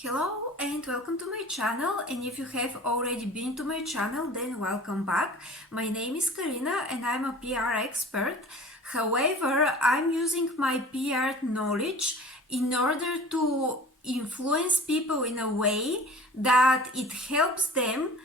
Hello and welcome to my channel, and if you have already been to my channel, then welcome back. My name is Karina and I'm a PR expert. However, I'm using my PR knowledge in order to influence people in a way that it helps them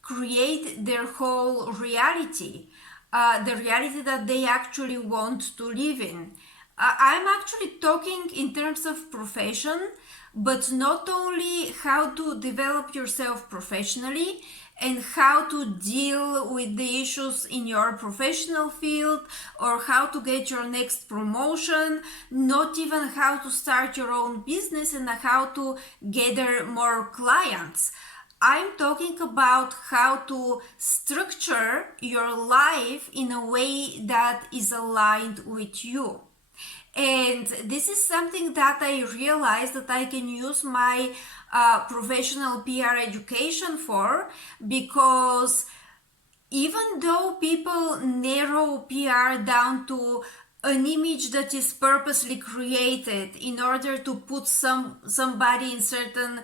create their whole reality, the reality that they actually want to live in. I'm actually talking in terms of profession, but not only how to develop yourself professionally and how to deal with the issues in your professional field or how to get your next promotion, not even how to start your own business and how to gather more clients. I'm talking about how to structure your life in a way that is aligned with you. And this is something that I realized that I can use my professional PR education for, because even though people narrow PR down to an image that is purposely created in order to put somebody in certain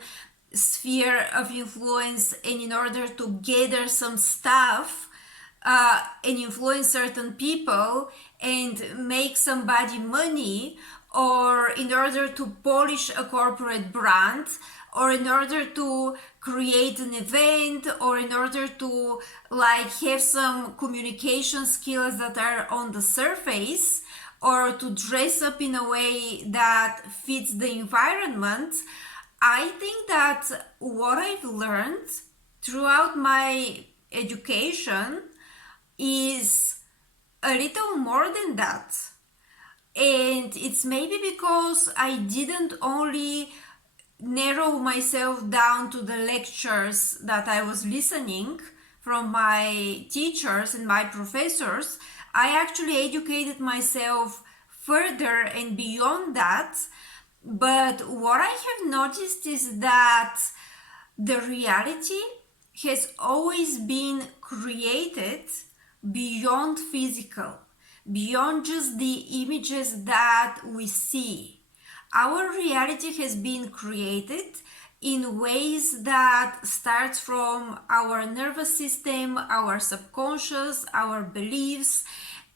sphere of influence and in order to gather some stuff and influence certain people and make somebody money, or in order to polish a corporate brand, or in order to create an event, or in order to have some communication skills that are on the surface, or to dress up in a way that fits the environment. I think that what I've learned throughout my education is a little more than that. And it's maybe because I didn't only narrow myself down to the lectures that I was listening from my teachers and my professors. I actually educated myself further and beyond that. But what I have noticed is that the reality has always been created beyond physical, beyond just the images that we see. Our reality has been created in ways that starts from our nervous system, our subconscious, our beliefs,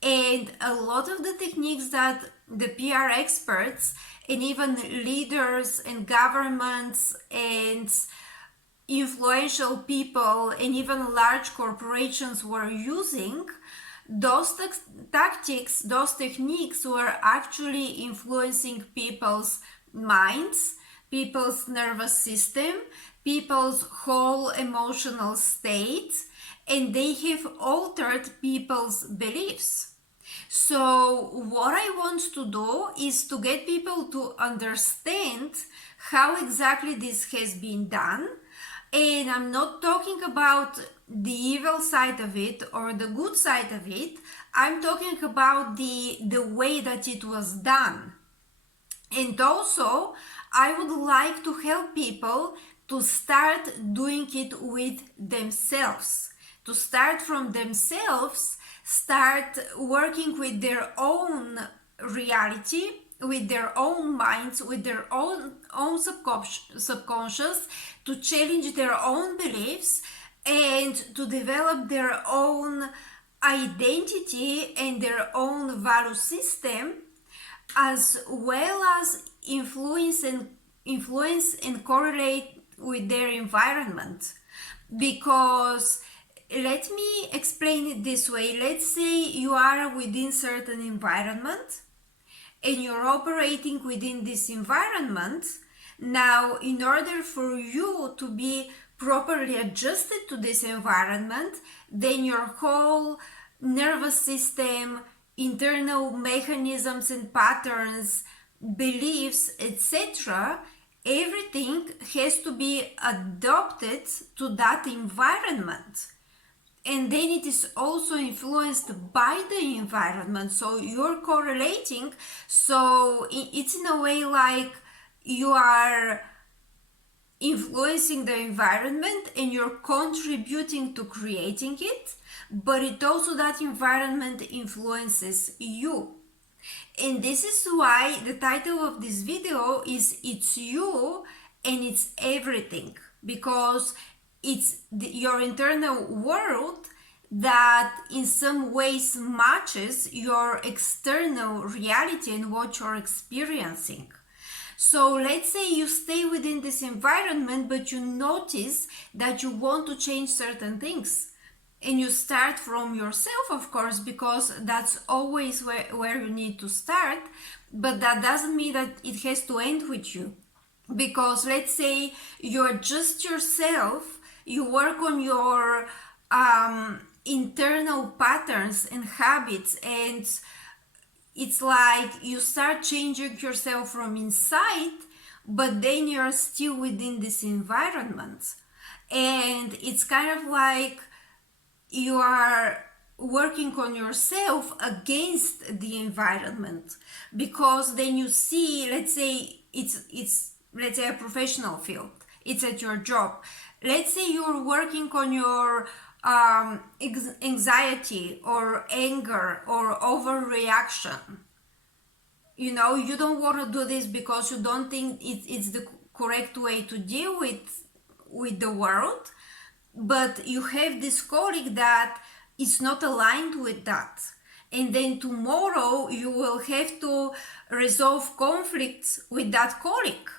and a lot of the techniques that the PR experts and even leaders and governments and influential people and even large corporations were using, those tactics, those techniques were actually influencing people's minds, people's nervous system, people's whole emotional state, and they have altered people's beliefs. So what I want to do is to get people to understand how exactly this has been done. And I'm not talking about the evil side of it or the good side of it. I'm talking about the way that it was done. And also, I would like to help people to start doing it with themselves, to start from themselves, start working with their own reality, with their own minds, with their own subconscious, to challenge their own beliefs and to develop their own identity and their own value system, as well as influence and correlate with their environment. Because let me explain it this way. Let's say you are within certain environment and you're operating within this environment. Now, in order for you to be properly adjusted to this environment, then your whole nervous system, internal mechanisms and patterns, beliefs, etc., everything has to be adopted to that environment. And then it is also influenced by the environment. So you're correlating. So it's in a way like you are influencing the environment and you're contributing to creating it, but it also, that environment influences you. And this is why the title of this video is It's You and it's everything, because it's your internal world that in some ways matches your external reality and what you're experiencing. So let's say you stay within this environment, but you notice that you want to change certain things. And you start from yourself, of course, because that's always where you need to start. But that doesn't mean that it has to end with you. Because let's say you're just yourself, you work on your internal patterns and habits, and it's like you start changing yourself from inside, but then you're still within this environment. And it's kind of like you are working on yourself against the environment, because then you see, let's say it's let's say a professional field, it's at your job. Let's say you're working on your anxiety or anger or overreaction. You know, you don't want to do this because you don't think it's the correct way to deal with the world, but you have this colleague that is not aligned with that. And then tomorrow you will have to resolve conflicts with that colleague.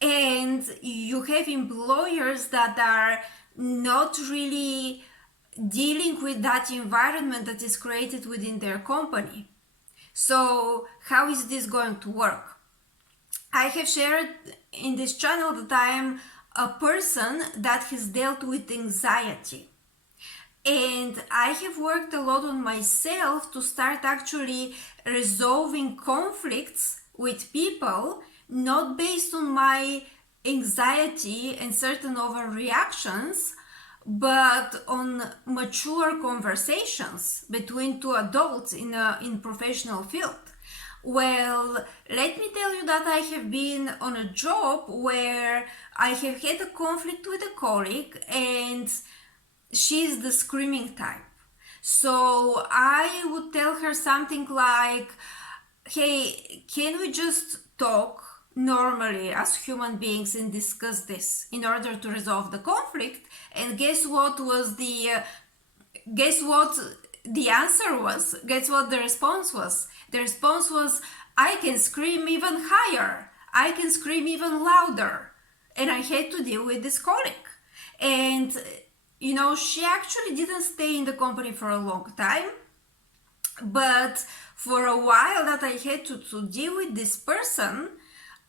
And you have employers that are not really dealing with that environment that is created within their company. So how is this going to work? I have shared in this channel that I am a person that has dealt with anxiety. And I have worked a lot on myself to start actually resolving conflicts with people, not based on my anxiety and certain overreactions, but on mature conversations between two adults in professional field. Well, let me tell you that I have been on a job where I have had a conflict with a colleague, and she's the screaming type. So I would tell her something like, hey, can we just talk normally as human beings and discuss this in order to resolve the conflict? And guess what the answer was? Guess what the response was? The response was, I can scream even higher, I can scream even louder. And I had to deal with this colleague. And you know, she actually didn't stay in the company for a long time, but for a while that I had to deal with this person,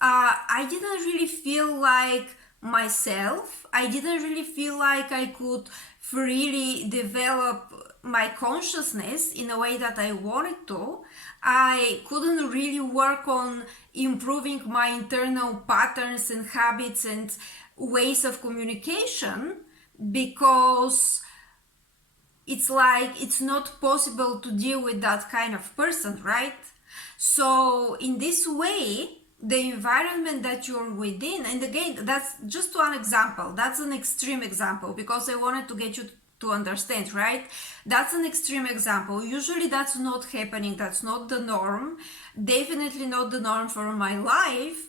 I didn't really feel like myself. I didn't really feel like I could freely develop my consciousness in a way that I wanted to. I couldn't really work on improving my internal patterns and habits and ways of communication, because it's like it's not possible to deal with that kind of person, right? So in this way, the environment that you're within, and again, that's just one example, that's an extreme example because I wanted to get you to understand, right? That's an extreme example. Usually that's not happening, that's not the norm, definitely not the norm for my life,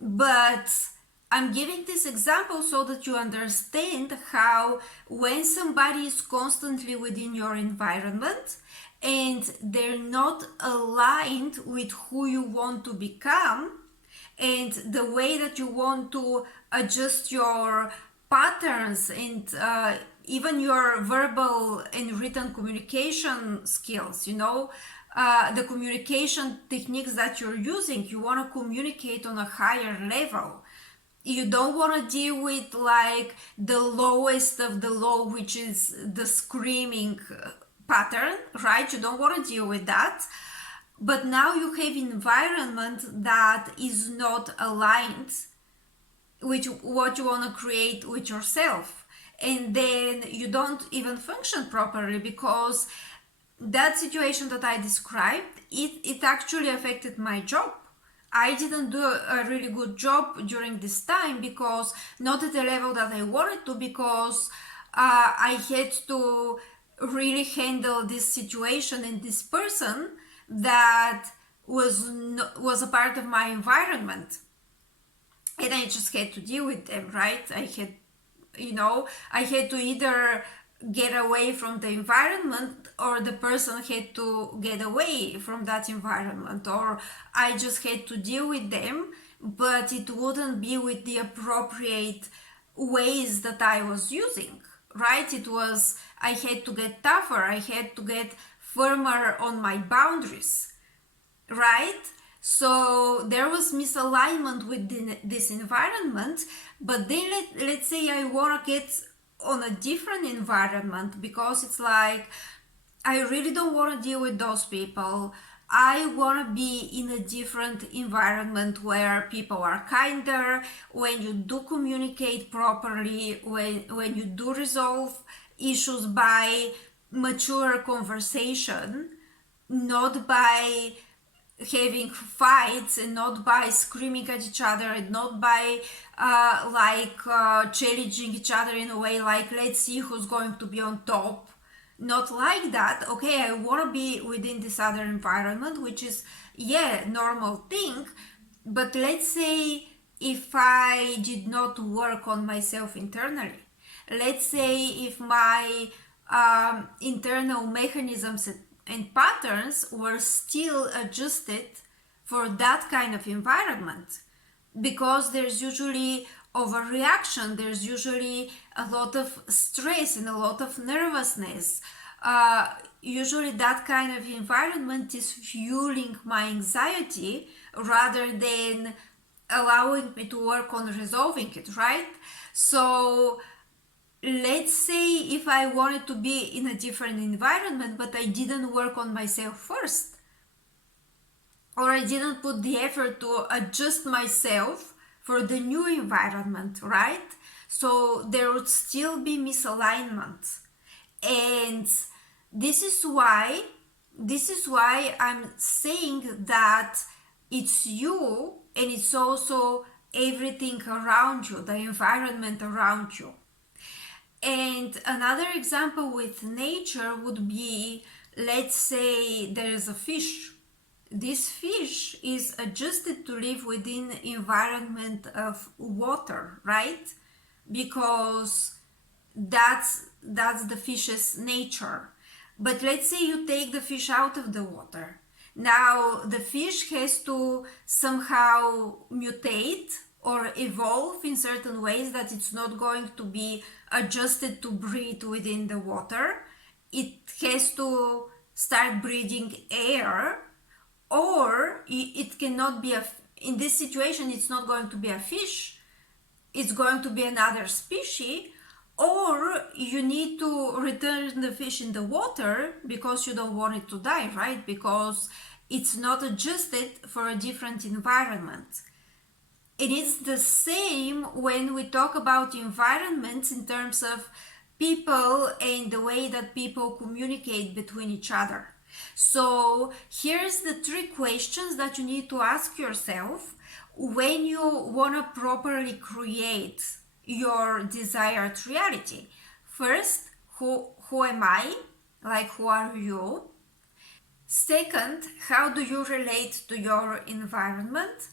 but I'm giving this example so that you understand how when somebody is constantly within your environment and they're not aligned with who you want to become and the way that you want to adjust your patterns and even your verbal and written communication skills, you know, the communication techniques that you're using, you want to communicate on a higher level. You don't want to deal with like the lowest of the low, which is the screaming pattern, right? You don't want to deal with that. But now you have environment that is not aligned with what you want to create with yourself. And then you don't even function properly because that situation that I described, it actually affected my job. I didn't do a really good job during this time because not at the level that I wanted to, because I had to really handle this situation and this person that was a part of my environment. and I just had to deal with them, right? I had to either get away from the environment, or the person had to get away from that environment, or I just had to deal with them, but it wouldn't be with the appropriate ways that I was using, right? I had to get tougher, I had to get firmer on my boundaries, right? So there was misalignment within this environment, but then let's say I want to get on a different environment, because it's like I really don't want to deal with those people. I want to be in a different environment where people are kinder, when you do communicate properly, when you do resolve issues by mature conversation, not by having fights, and not by screaming at each other, and not by challenging each other in a way like, let's see who's going to be on top. Not like that. Okay, I want to be within this other environment, which is, yeah, normal thing. But let's say if I did not work on myself internally, let's say if my internal mechanisms and patterns were still adjusted for that kind of environment, because there's usually overreaction, there's usually a lot of stress and a lot of nervousness. Usually that kind of environment is fueling my anxiety rather than allowing me to work on resolving it, right? So let's say if I wanted to be in a different environment, but I didn't work on myself first, or I didn't put the effort to adjust myself for the new environment, right? So there would still be misalignment. And this is why I'm saying that it's you, and it's also everything around you, the environment around you. And another example with nature would be, let's say there is a fish. This fish is adjusted to live within environment of water, right? Because that's the fish's nature. But let's say you take the fish out of the water. Now the fish has to somehow mutate or evolve in certain ways, that it's not going to be adjusted to breathe within the water. It has to start breathing air, or it cannot be in this situation, it's not going to be a fish, it's going to be another species. Or you need to return the fish in the water because you don't want it to die, right? Because it's not adjusted for a different environment. It is the same when we talk about environments in terms of people and the way that people communicate between each other. So here's the 3 questions that you need to ask yourself when you want to properly create your desired reality. First, who am I? Like, who are you? Second, how do you relate to your environment?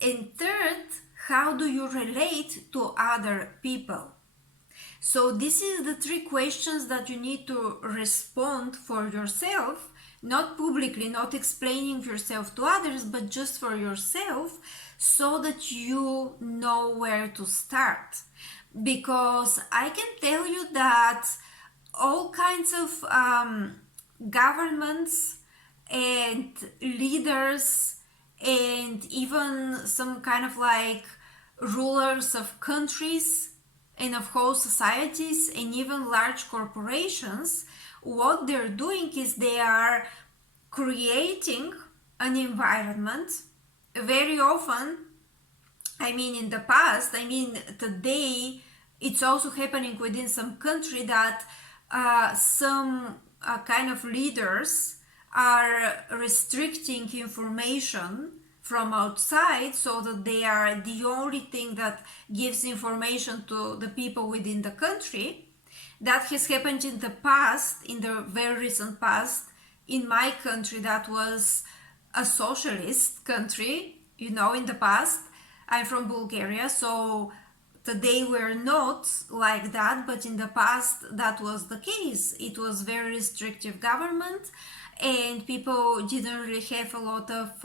And third, how do you relate to other people? So this is the 3 questions that you need to respond for yourself, not publicly, not explaining yourself to others, but just for yourself, so that you know where to start. Because I can tell you that all kinds of governments and leaders, and even some kind of like rulers of countries and of whole societies, and even large corporations, what they're doing is they are creating an environment. Very often, in the past, today, it's also happening within some country that some kind of leaders are restricting information from outside, so that they are the only thing that gives information to the people within the country. That has happened in the past, in the very recent past, in my country that was a socialist country, in the past. I'm from Bulgaria, so today we're not like that, but in the past that was the case. It was very restrictive government, and people didn't really have a lot of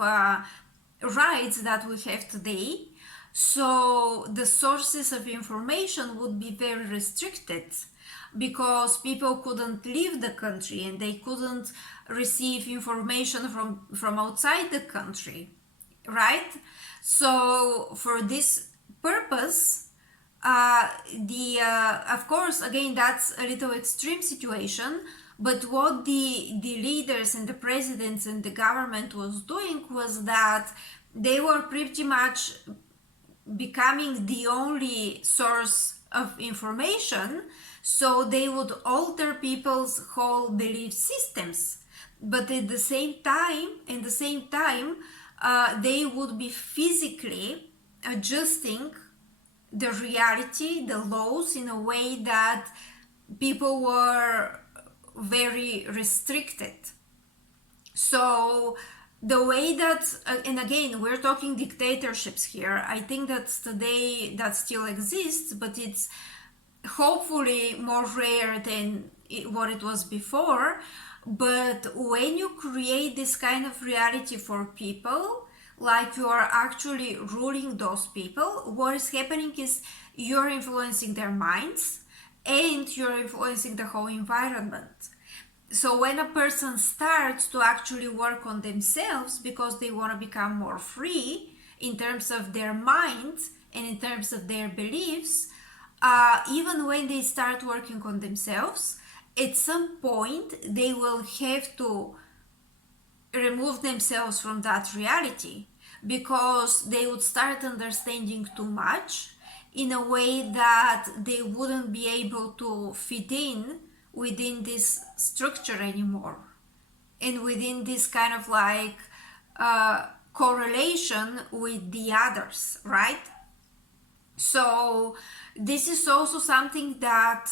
rights that we have today. So the sources of information would be very restricted because people couldn't leave the country and they couldn't receive information from outside the country, right? So for this purpose, of course, again, that's a little extreme situation, but what the leaders and the presidents and the government was doing was that they were pretty much becoming the only source of information, so they would alter people's whole belief systems. But at the same time, they would be physically adjusting the reality, the laws, in a way that people were very restricted. So the way that, and again, we're talking dictatorships here. I think that today that still exists, but it's hopefully more rare than what it was before. But when you create this kind of reality for people, like you are actually ruling those people, what is happening is you're influencing their minds and you're influencing the whole environment. So when a person starts to actually work on themselves because they want to become more free in terms of their minds and in terms of their beliefs, even when they start working on themselves, at some point they will have to remove themselves from that reality because they would start understanding too much in a way that they wouldn't be able to fit in within this structure anymore and within this kind of like correlation with the others, right? So this is also something that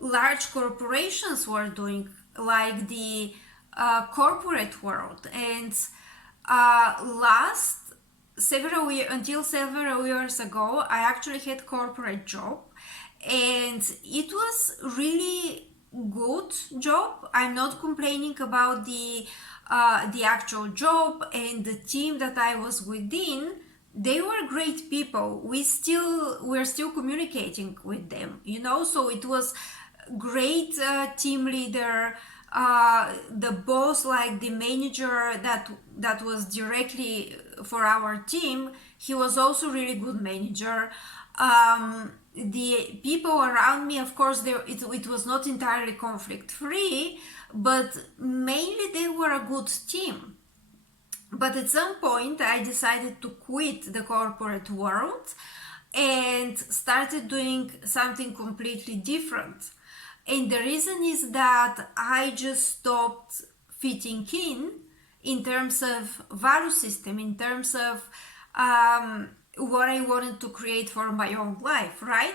large corporations were doing, like the corporate world. And until several years ago, I actually had corporate job, and it was really good job. I'm not complaining about the actual job and the team that I was within. They were great people. We're still communicating with them, so it was great team leader, the boss, like the manager that was directly for our team. He was also really good manager. The people around me, of course, it was not entirely conflict free, but mainly they were a good team. But at some point I decided to quit the corporate world and started doing something completely different. And the reason is that I just stopped fitting in terms of value system, in terms of what I wanted to create for my own life, right?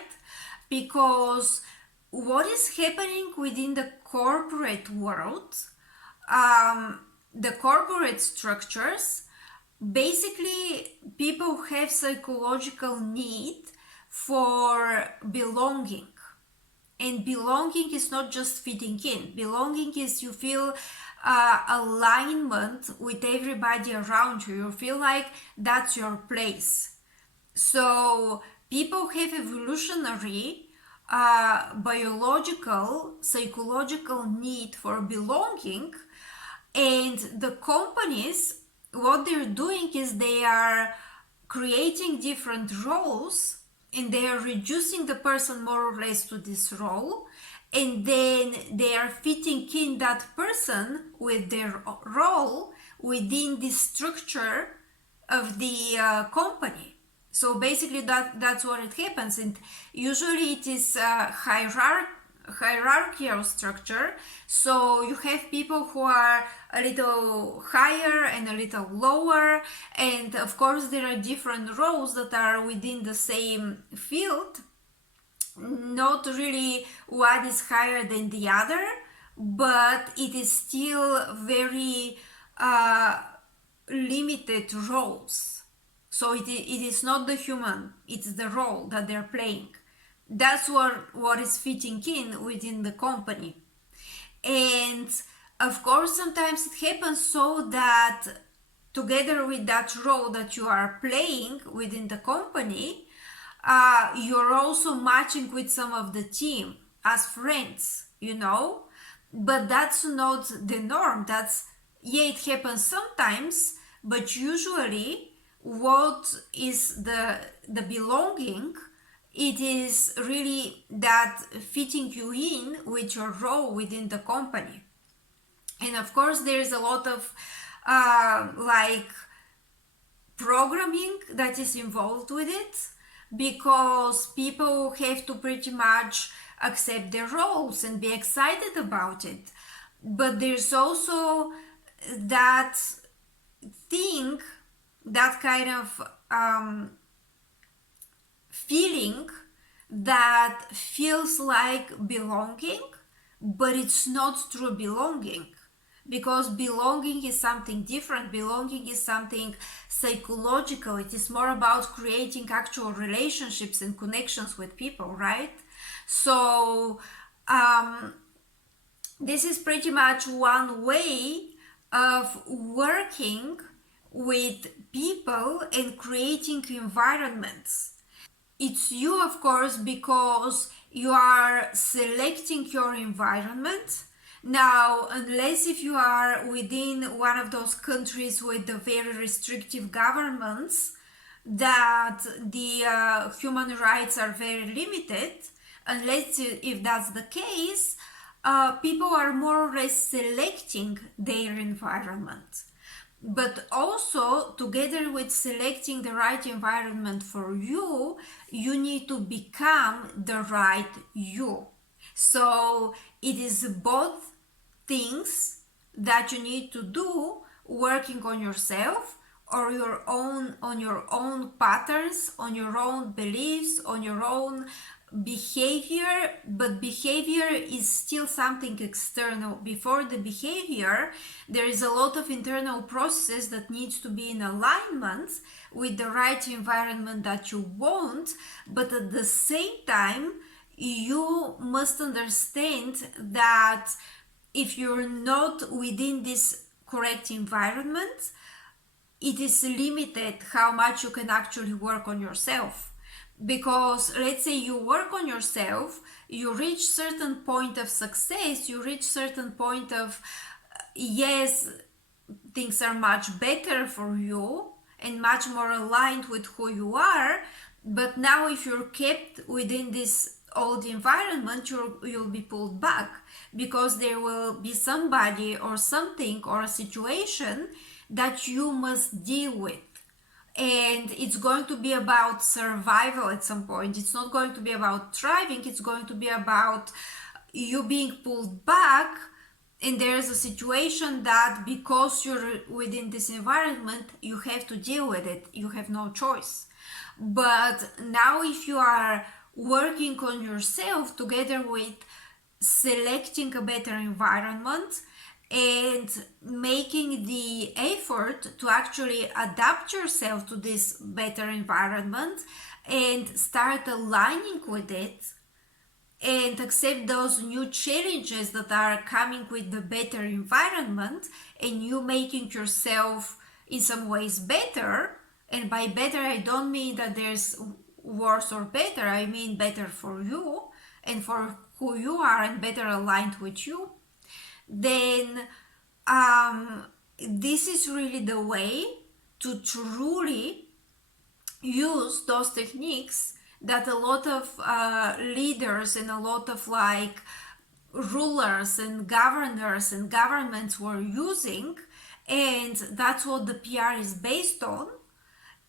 Because what is happening within the corporate world, the corporate structures, basically people have psychological need for belonging. And belonging is not just fitting in. Belonging is you feel alignment with everybody around you. You feel like that's your place. So people have evolutionary, biological, psychological need for belonging, and the companies, what they're doing is they are creating different roles and they are reducing the person more or less to this role, and then they are fitting in that person with their role within the structure of the company. So basically that's what it happens, and usually it is hierarchical structure. So you have people who are a little higher and a little lower, and of course there are different roles that are within the same field, not really one is higher than the other, but it is still very limited roles. So it is not the human, it's the role that they're playing. That's what is fitting in within the company. And of course, sometimes it happens so that together with that role that you are playing within the company, you're also matching with some of the team as friends, but that's not the norm. Yeah, it happens sometimes, but usually what is the belonging, it is really that fitting you in with your role within the company. And of course there is a lot of like programming that is involved with it, because people have to pretty much accept their roles and be excited about it. But there's also that thing, that kind of feeling that feels like belonging, but it's not true belonging, because belonging is something different. Belonging is something psychological. It is more about creating actual relationships and connections with people, right? So this is pretty much one way of working with people and creating environments. It's you, of course, because you are selecting your environment. Now, unless if you are within one of those countries with the very restrictive governments, that the human rights are very limited, unless if that's the case, people are more or less selecting their environment. But also, together with selecting the right environment for you, you need to become the right you. So it is both things that you need to do, working on yourself or on your own patterns, on your own beliefs, on your own behavior. But behavior is still something external. Before the behavior, there is a lot of internal processes that needs to be in alignment with the right environment that you want. But at the same time, you must understand that if you're not within this correct environment, it is limited how much you can actually work on yourself. Because let's say you work on yourself, you reach certain point of success, you reach certain point of yes, things are much better for you and much more aligned with who you are. But now if you're kept within this old environment, you'll be pulled back, because there will be somebody or something or a situation that you must deal with. And it's going to be about survival at some point. It's not going to be about thriving. It's going to be about you being pulled back, and there's a situation that because you're within this environment, you have to deal with it. You have no choice. But now if you are working on yourself together with selecting a better environment and making the effort to actually adapt yourself to this better environment and start aligning with it and accept those new challenges that are coming with the better environment, and you making yourself in some ways better. And by better, I don't mean that there's worse or better. I mean better for you and for who you are, and better aligned with you. Then this is really the way to truly use those techniques that a lot of leaders and a lot of like rulers and governors and governments were using. And that's what the PR is based on,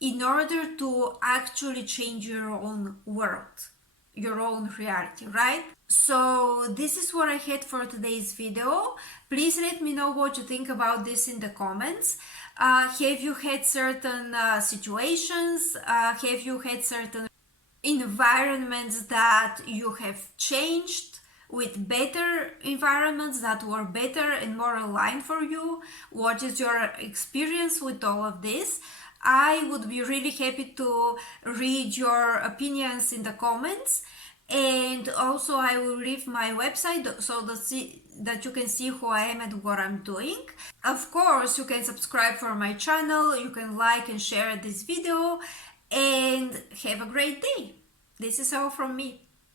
in order to actually change your own world, your own reality, right? So this is what I had for today's video. Please let me know what you think about this in the comments. Have you had certain situations? Have you had certain environments that you have changed with better environments that were better and more aligned for you? What is your experience with all of this? I would be really happy to read your opinions in the comments. And also I will leave my website so that you can see who I am and what I'm doing. Of course, you can subscribe for my channel, you can like and share this video, and have a great day. This is all from me.